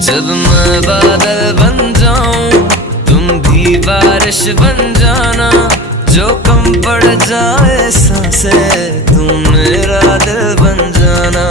जब मैं बादल बन जाऊं तुम भी बारिश बन जाना, जो कम पड़ जाए सांसें तुम मेरा दिल बन जाना।